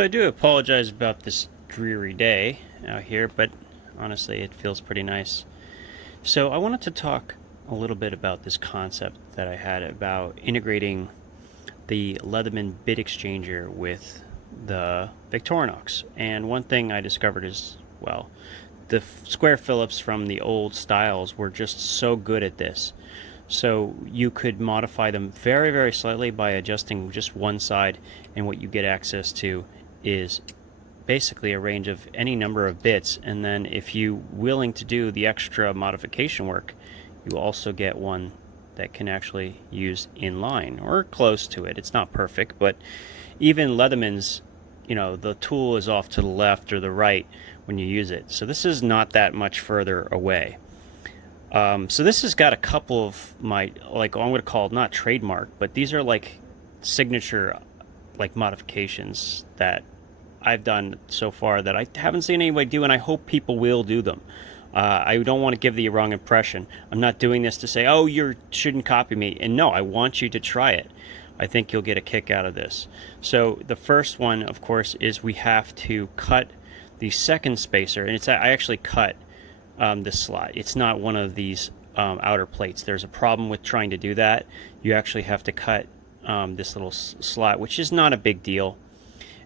I do apologize about this dreary day out here, but honestly, it feels pretty nice. So, I wanted to talk a little bit about this concept that I had about integrating the Leatherman bit exchanger with the Victorinox. And one thing I discovered is, well, the square Phillips from the old styles were just so good at this. So you could modify them very, very slightly by adjusting just one side, and what you get access to is basically a range of any number of bits. And then if you willing to do the extra modification work, you also get one that can actually use inline or close to it. It's not perfect, but even Leatherman's, the tool is off to the left or the right when you use it. So this is not that much further away. So this has got a couple of my, like, I'm going to call it not trademark, but these are like signature, like, modifications that I've done so far that I haven't seen anybody do, and I hope people will do them. I don't want to give the wrong impression. I'm not doing this to say, oh, you shouldn't copy me. And no, I want you to try it. I think you'll get a kick out of this. So the first one, of course, is we have to cut the second spacer. And I actually cut this slot. It's not one of these outer plates. There's a problem with trying to do that. You actually have to cut this little slot, which is not a big deal.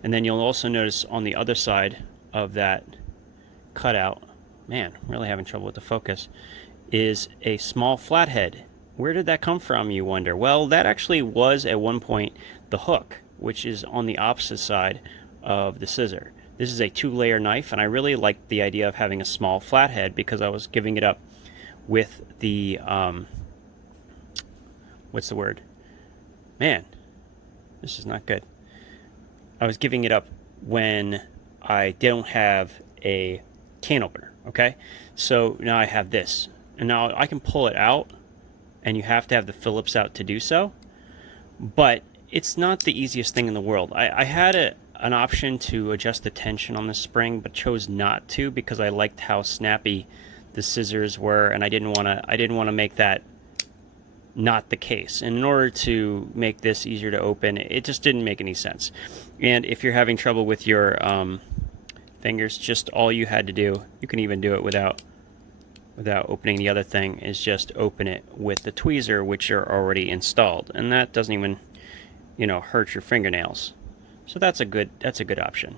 And then you'll also notice on the other side of that cutout, man, I'm really having trouble with the focus, is a small flathead. Where did that come from, you wonder? Well, that actually was at one point the hook, which is on the opposite side of the scissor. This is a 2-layer knife, and I really liked the idea of having a small flathead because I was giving it up with the, what's the word? Man, this is not good. I was giving it up when I don't have a can opener, okay? So now I have this. And now I can pull it out, and you have to have the Phillips out to do so. But it's not the easiest thing in the world. I had an option to adjust the tension on the spring, but chose not to because I liked how snappy the scissors were, and I didn't want to make that not the case. And in order to make this easier to open, it just didn't make any sense. And if you're having trouble with your fingers, just all you had to do, you can even do it without opening the other thing, is just open it with the tweezer, which are already installed, and that doesn't even hurt your fingernails. So that's a good option.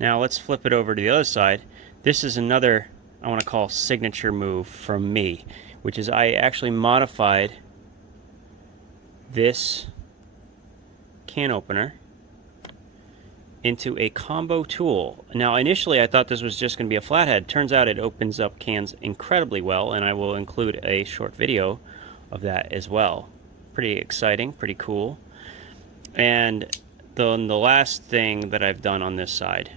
Now let's flip it over to the other side. This is another, I want to call, signature move from me, which is I actually modified this can opener into a combo tool. Now initially I thought this was just going to be a flathead. Turns out it opens up cans incredibly well, and I will include a short video of that as well. Pretty exciting, pretty cool. And then the last thing that I've done on this side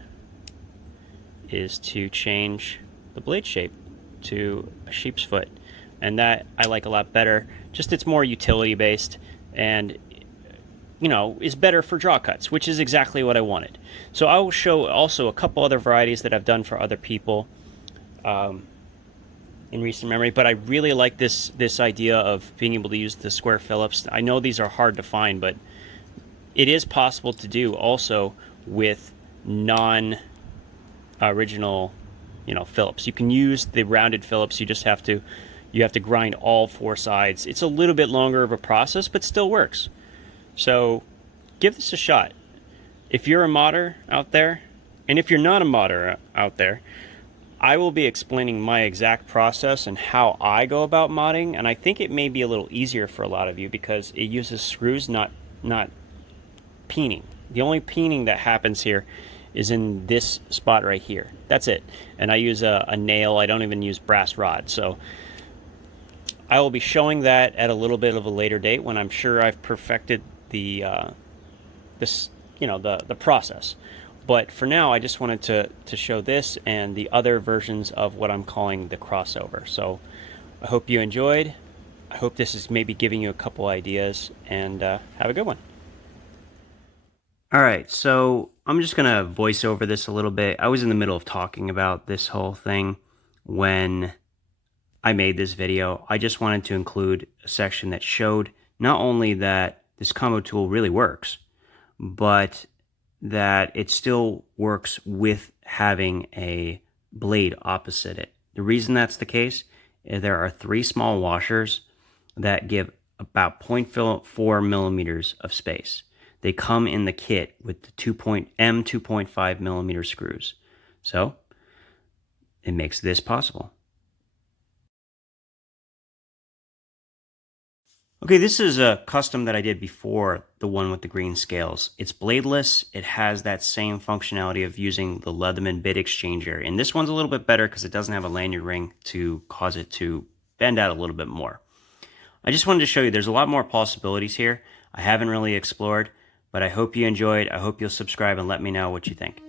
is to change the blade shape to a sheep's foot, and that I like a lot better. Just, it's more utility based, and is better for draw cuts, which is exactly what I wanted. So I will show also a couple other varieties that I've done for other people in recent memory, but I really like this idea of being able to use the square Phillips. I know these are hard to find, but it is possible to do also with non-original Phillips. You can use the rounded Phillips. You have to grind all 4 sides. It's a little bit longer of a process, but still works. So give this a shot. If you're a modder out there, and if you're not a modder out there, I will be explaining my exact process and how I go about modding, and I think it may be a little easier for a lot of you because it uses screws, not peening. The only peening that happens here is in this spot right here. That's it. And I use a nail. I don't even use brass rod. So I will be showing that at a little bit of a later date when I'm sure I've perfected the process. But for now, I just wanted to show this and the other versions of what I'm calling the crossover. So I hope you enjoyed. I hope this is maybe giving you a couple ideas, and have a good one. All right, so I'm just going to voice over this a little bit. I was in the middle of talking about this whole thing when I made this video. I just wanted to include a section that showed not only that this combo tool really works, but that it still works with having a blade opposite it. The reason that's the case is there are 3 small washers that give about 0.4 millimeters of space. They come in the kit with the 2.5 millimeter screws. So it makes this possible. Okay, this is a custom that I did before the one with the green scales. It's bladeless. It has that same functionality of using the Leatherman bit exchanger. And this one's a little bit better because it doesn't have a lanyard ring to cause it to bend out a little bit more. I just wanted to show you there's a lot more possibilities here I haven't really explored, but I hope you enjoyed. I hope you'll subscribe and let me know what you think.